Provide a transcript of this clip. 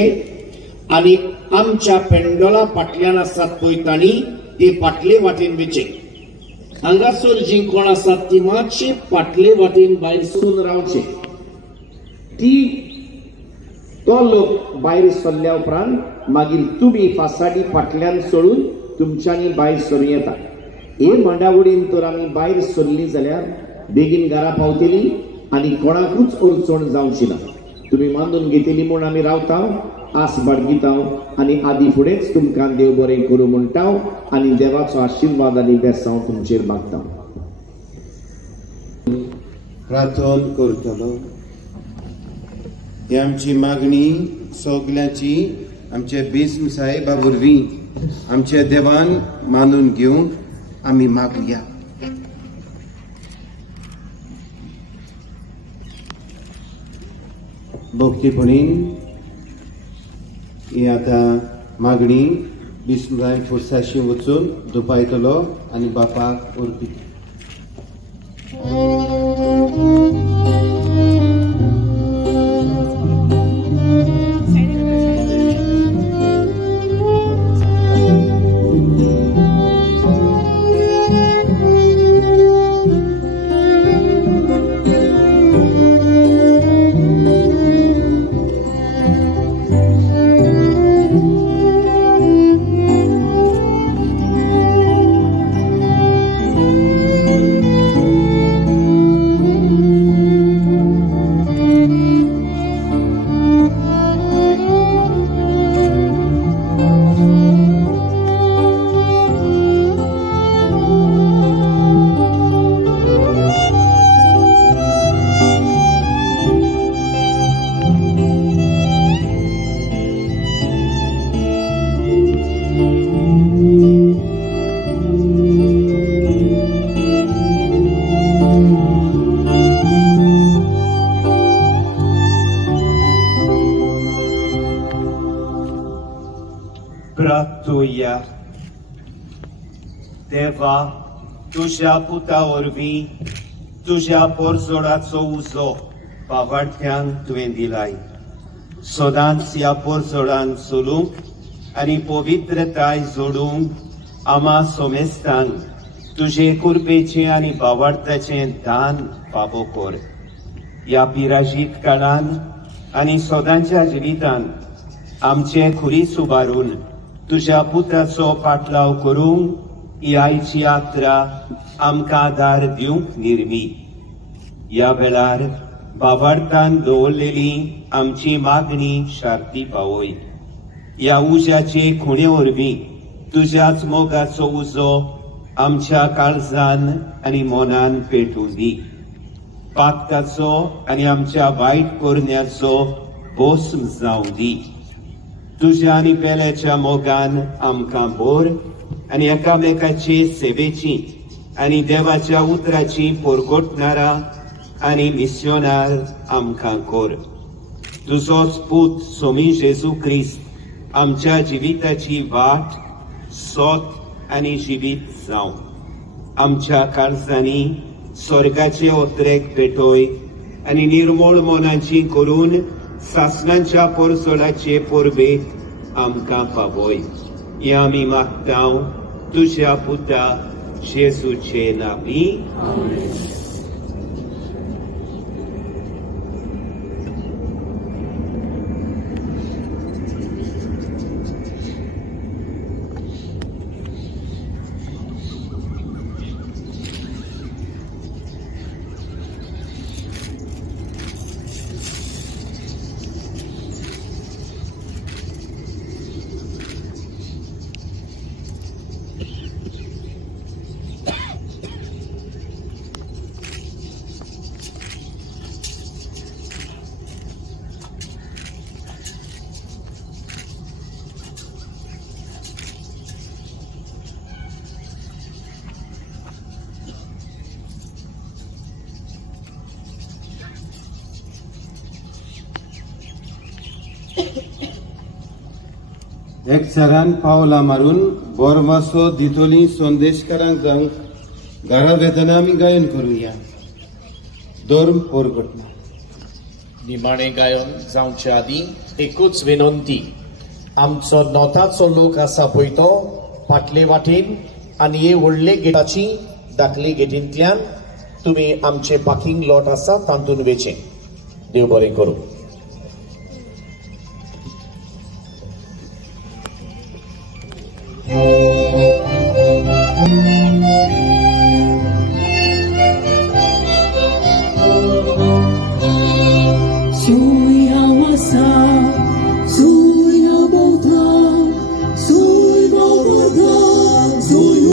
आणि आमच्या पेंडोला फाटल्यान आसात पळय तांणी ती फाटले वाटेन वेचे हांगासर जी कोण आसात ती मातशी फाटले वाटेन भायर सरून रावचे तो लोक भायर सरल्या उपरांत मागीर तुम्ही फासाडी फाटल्यान सोडून तुमच्यांनी भायर सरूं येता। हे मांडावडीन तर आमी भायर सरली जाल्यार बेगीन घरा पावतली आनी कोणाकूच अडचण जावची ना। तुम्ही मानून घेतली म्हूण आमी रावता, आस बाळगिता आनी आदी फुडेंच तुमकां देव बरें करूं म्हणटा आनी देवाचो आशिर्वाद आनी बेसांव तुमचेर मागता। प्रार्थना करतलो। ही आमची मागणी सगळ्यांची आमचे बेस्म साहेबा वरवीं आमच्या देवान मानून घेवंक आमी मागुया। भक्तीपणीन ही आता मागणी बिस्मराय फुरसाशी वचून दुपायतलो आनी बापाक अर्पित। Pratuja Deva tuža puta orvi tuža porzoraco uzo pavartian tuendilai sodansia porzoran sulung ani povitratai zolung ama somestan tuje kurpece ani bavartace dan pavokor या पिराजीत काळान आणि सोदांच्या जिवितान आमचे खुरीस उबारून तुझ्या पुत्राचो पाटलाव करूंक ही आयची यात्रा आमकां आदार दिवंक निर्मी। या वेळार बाबार्थान दवरलेली आमची मागणी शार्ती पावय। या उज्याचे खुणे वरवीं तुझ्याच मोगाचो उजो आमच्या काळजान आनी मोनान पेटूं दी। पातकाचो आनी आमच्या वायट करण्याचो भस्म जावं दी। तुझ्या आनी पेल्याच्या मोगान आमकां बोर आनी एकामेकाची सेवेची आनी देवाच्या उतराची पोरगोटणारा आनी मिस्योनार आमकां कोर। तुजोच पूत सोमी जेजू क्रिस्त आमच्या जिविताची वाट सोत आनी जिवीत जावं। आमच्या काळजांनी स्वर्गाचे ओत्रेक पेटोय आनी निर्मळ मोनाची करून सासणांच्या पोरसोलाचे पोरबेत आमकां पावय। हे आमी मागतां तुझ्या पुता जेजूचे नांवी। एक सरान पावला मारून बोरमासो दितोली संदेशकारांक जावंक घरा वेतना आमी गायन करूया। धर्म पोरगोटना निमाणे गायन जावचे आदी एकूच विनंती आमचो नॉर्थाचो लोक आसा पळय तो फाटले वाटेन आनी हे व्हडले गेटाची धाकली गेटींतल्यान तुम्ही आमचे पार्किंग लॉट आसा तातूंत वेचे देव बरें करूं